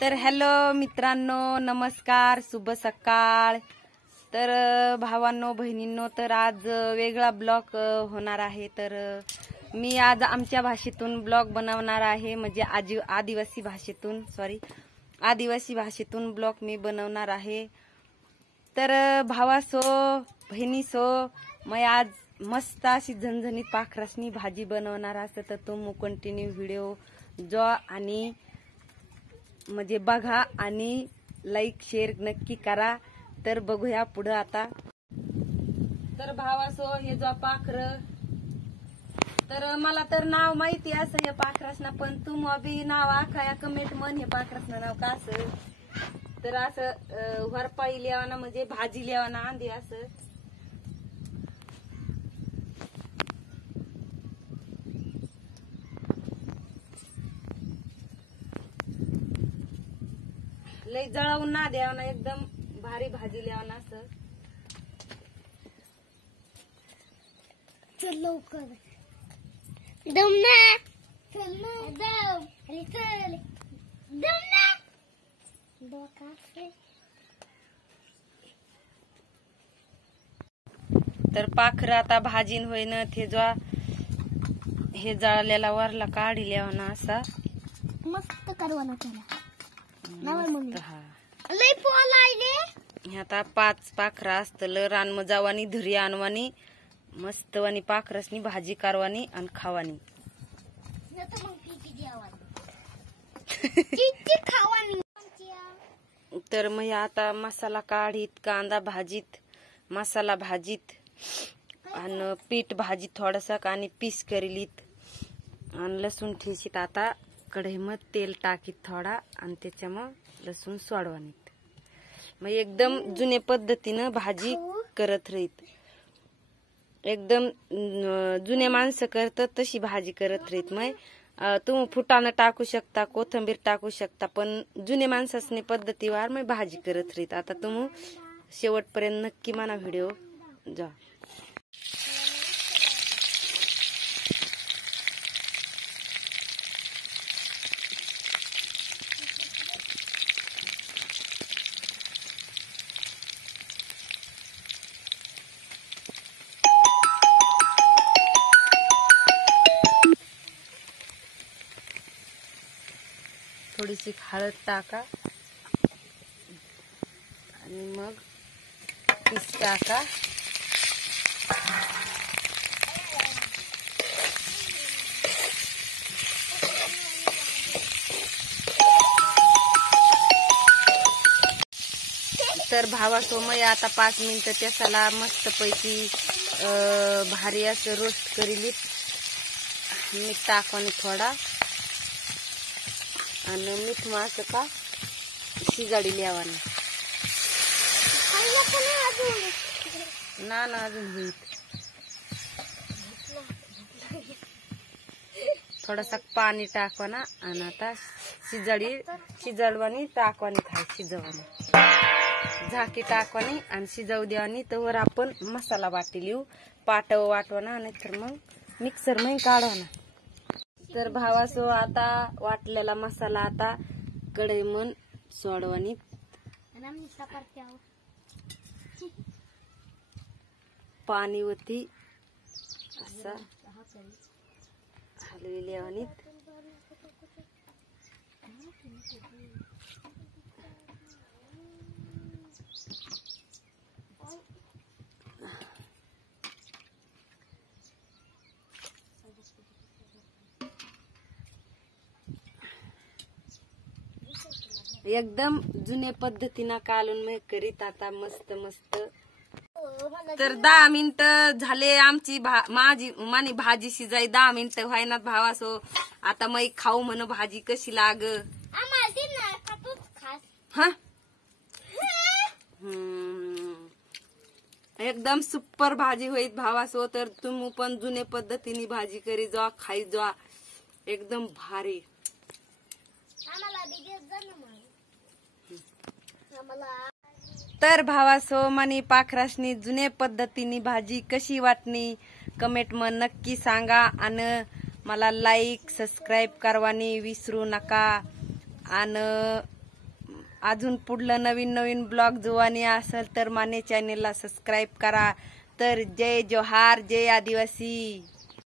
तर हॅलो मित्रांनो, नमस्कार, शुभ सकाळ। तर भावांनो बहिणींनो, तर आज वेगळा ब्लॉग होणार आहे। तर मी आज आमच्या भाषेतून ब्लॉग बनवणार आहे, म्हणजे आदिवासी भाषेतून ब्लॉग मी बनवणार आहे। तर भावासो बहिणीसो, मैं आज मस्त अशी झणझणीत पाखरासनी भाजी बनवणार असते। तर तुम्ही कंटिन्यू व्हिडिओ जो आणि म्हणजे बघा आणि लाईक शेअर नक्की करा। तर बघूया पुढे आता। तर भावासो हे जो पाखर, तर मला तर नाव माहिती असं हे पाखरासना, पण तुम्ही बी नाव आखाया कमेंट मन हे पाखरासना नाव का असं। तर असं वरपाई लेवाना म्हणजे भाजी लेवाना आंधी असं। लय जळवून ना द्यावना, एकदम भारी भाजी लेवाना असं। चल लवकर दम ना, चल ना दम, अरे चल दम ना डोका से। तर पाखर आता भाजीन होईन ते जो हे जळलेला वरला काढी लेवाना असा मस्त करवाना त्याला मस्त। हा लय पोलायले आता 5 पाखरा असतल रानम जावानी धुरी आणवानी मस्त वानी पाखरसनी भाजी करवानी आणि खावानी। तर मग आता मसाला काढीत, कांदा भाजीत, मसाला भाजीत आणि पीठ भाजीत थोडासा आणि पीस करीलीत आणि लसूण ठेशीत। आता कढई मध्ये तेल टाकीत थोडा आणि त्याच्या मग लसूण सोडवानीत। मग एकदम जुन्या पद्धतीनं भाजी करत राहीत, एकदम जुन्या माणसं करतात तशी भाजी करत राहीत। मग तुम्ही फुटाणं टाकू शकता, कोथिंबीर टाकू शकता, पण जुन्या माणसासनी पद्धतीवर मग भाजी करत राहीत। आता तुम्ही शेवटपर्यंत नक्की म्हणा व्हिडिओ जा। थोडीशी हळद टाका आणि मग पीस टाका। तर भावासोमय आता 5 मिनिटं त्याला मस्त पैकी भारी असं रोस्ट करीलीत। मीठ टाकवानी थोडा आणि मीठ मास का शिजाडी लेवानी ना अजून होईल। थोडासा पाणी टाकवाना आणि आता शिजडवानी टाकवानी थाय शिजवानी झाकी टाकवानी आणि शिजवू देवानी। तर आपण मसाला वाटी लिहू, पाटव वाटवाना आणि तर मग मिक्सर मध्ये काढवाना। तर भावासो आता वाटलेला मसाला आता कढई मन सोडवानी पाणी होती असा हलविली आणि एकदम जुन्या पद्धतीनं कालून मी करीत आता मस्त मस्त। तर 10 मिनिटं झाले आमची मानी भाजी शिजाई 10 मिनिटं व्हायनात भावासो। आता मग खाऊ म्हण भाजी कशी लाग। हा एकदम सुपर भाजी होईत भावासो। तर तुम्ही पण जुन्या पद्धतीने भाजी करी जा, खाई जा, एकदम भारी। तर भावासो मनी पाखरासनी जुन्या पद्धतीने भाजी कशी वाटणी कमेंट मध्ये नक्की सांगा आणि मला लाईक सबस्क्राईब करवानी विसरू नका। आणि अजून पुढलं नवीन नवीन ब्लॉग जुवानी असेल तर माने चॅनेलला सबस्क्राईब करा. तर जय जोहार, जय आदिवासी.